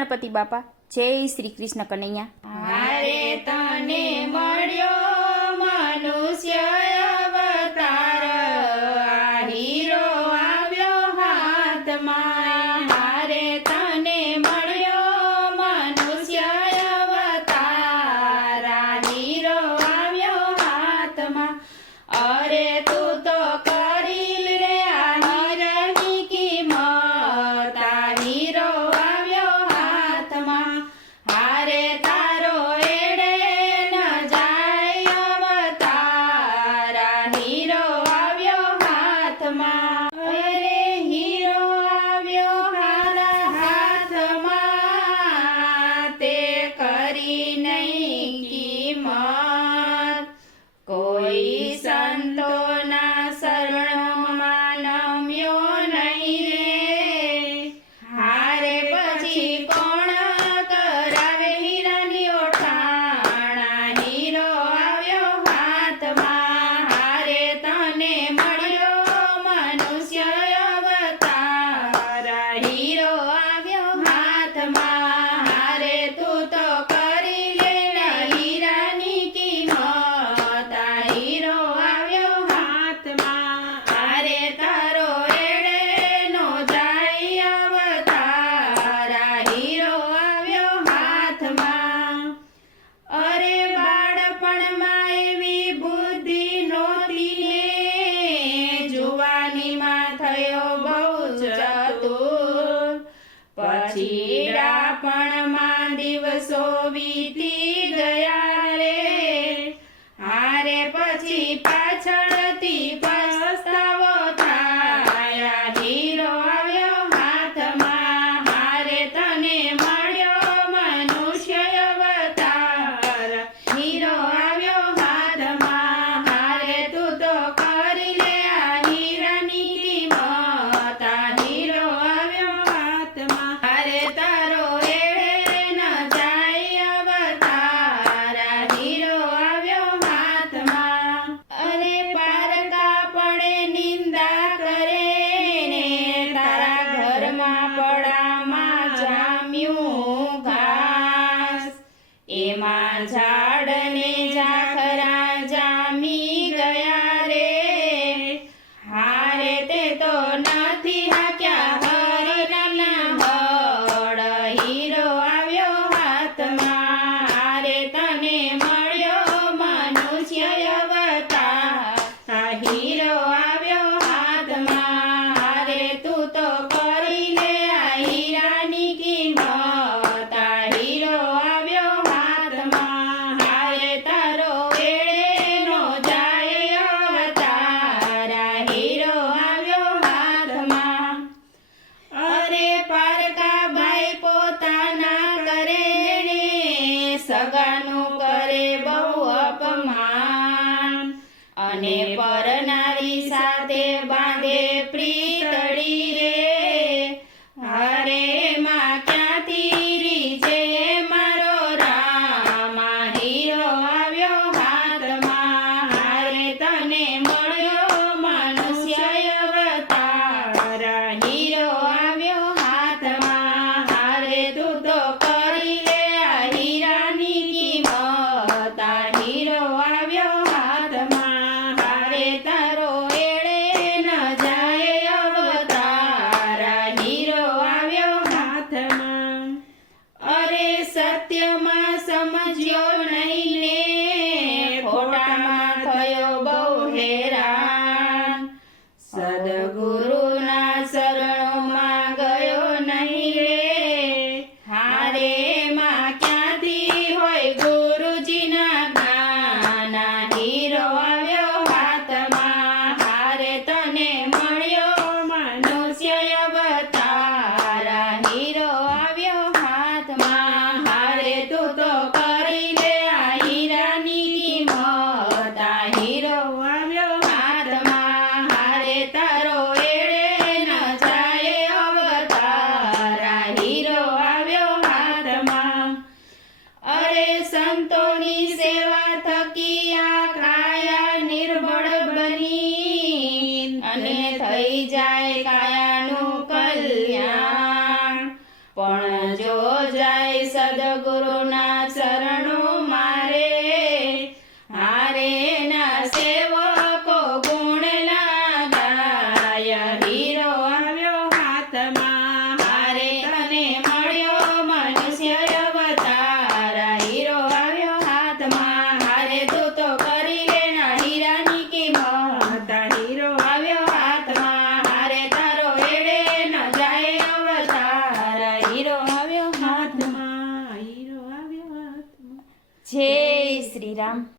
ગણપતિ બાપા, જય શ્રી કૃષ્ણ કનૈયા. હારે તને મળ્યો મનુષ્ય અવતાર, આ હીરો આવ્યો હાથમાં. હારે તને મળ્યો મનુષ્ય અવતાર, આ હીરો આવ્યો હાથમાં. અરે તું તો કરી લે આ હીરાની કિંમત, આ હીરો આવ્યો હાથમાં. હારે તારો એડે ન જાય અવતાર, આ હીરો આવ્યો હાથમાં. અરે હીરો આવ્યો મારા હાથમાં, તે કરી નહીં કિંમત. કોઈ સંતોના શરણમાં નમ્યો નહીં રે, હારે પછી કોણ કરાવે હીરાની ઓળખાણ, આ હીરો આવ્યો હાથમાં. હારે તને મળ્યો મનુષ્ય અવતાર, આ હીરો આવ્યો હાથમાં. હારે તું તો કરી લે હીરાની કિંમત, આ હીરો આવ્યો હાથમાં. હારે તારો એડે નો જાય અવતાર, આ હીરો આવ્યો હાથમાં. અરે બાળપણમાં એવી બુદ્ધિ નહોતી ને, જુવાનીમાં થયો બહુ ચતુર. પછી ડાપણમાં દિવસો વીતી ગયા રે, હારે પછી પાછળથી પસ્તાવો થાય, આ હીરો આવ્યો હાથમાં. હારે તને મળ્યો મનુષ્ય અવતાર, હીરો આવ્યો હાથમાં. હારે તું તો કરી લે આ હીરાની કિંમત, આ હીરો આવ્યો હાથમાં. હારે તારો એડે ન જાય અવતાર, આ હીરો આવ્યો હાથમાં. અરે પારકા પડે નિંદા કરે ને, તારા ઘરમાં પડામાં જામ્યું ઘાસ, એમાં ઝાડને ઝાખરા જામી ગયા રે. હારે તે તો નથી હાક્યા હરિના હળ, હીરો આવ્યો હાથમાં. હારે તને મળ્યો મનુષ્ય અવતાર, આ હીરો આવ્યો હાથમાં. હારે તું તો કરી લે આ હીરાની કિંમત, આ હીરો આવ્યો હાથમાં. હારે તારો એડે નો જાય અવતાર, આ હીરો આવ્યો હાથમાં. અરે પારકા ભાઈ પોતાના કરે ને, સગાનું કરે બહુ અપમાન, અને પરનારી સાથે બાંધે પ્રીતડી રે. હારે માં ક્યાંથી રીજે મારો રામ, આ હીરો આવ્યો હાથમાં. હારે તને મળ્યો મનુષ્ય અવતાર, આ હીરો આવ્યો હાથમાં. હારે તું તો કરી લે આ હીરાની કિંમત, આ હીરો આવ્યો હાથમાં. હારે તારો એડે ન જાય અવતાર, આ હીરો આવ્યો હાથમાં. અરે સત્યમાં સમજ્યો નહીં ને, ખોટામાં થયો બહુ હેરાન. સદગુરુના શરણોમાં ગયો નહીં રે, હારે માં ક્યાંથી હોય ગુરુજીના જ્ઞાન, આ હીરો આવ્યો હાથમાં. હારે તને મળ્યો મનુષ્ય અવતાર, આ હીરો આવ્યો હાથમાં. હારે તું તો કરી લે આ હીરાની કિંમત, આ હીરો આવ્યો હાથમાં. હારે તારો એડે ન જાય અવતાર, આ હીરો આવ્યો હાથમાં. અરે સંતોની સેવા થકી આ કાયા નિર્બળ બની, અને થઈ જાય કાયાનું કલ્યાણ. પણ જો રામ.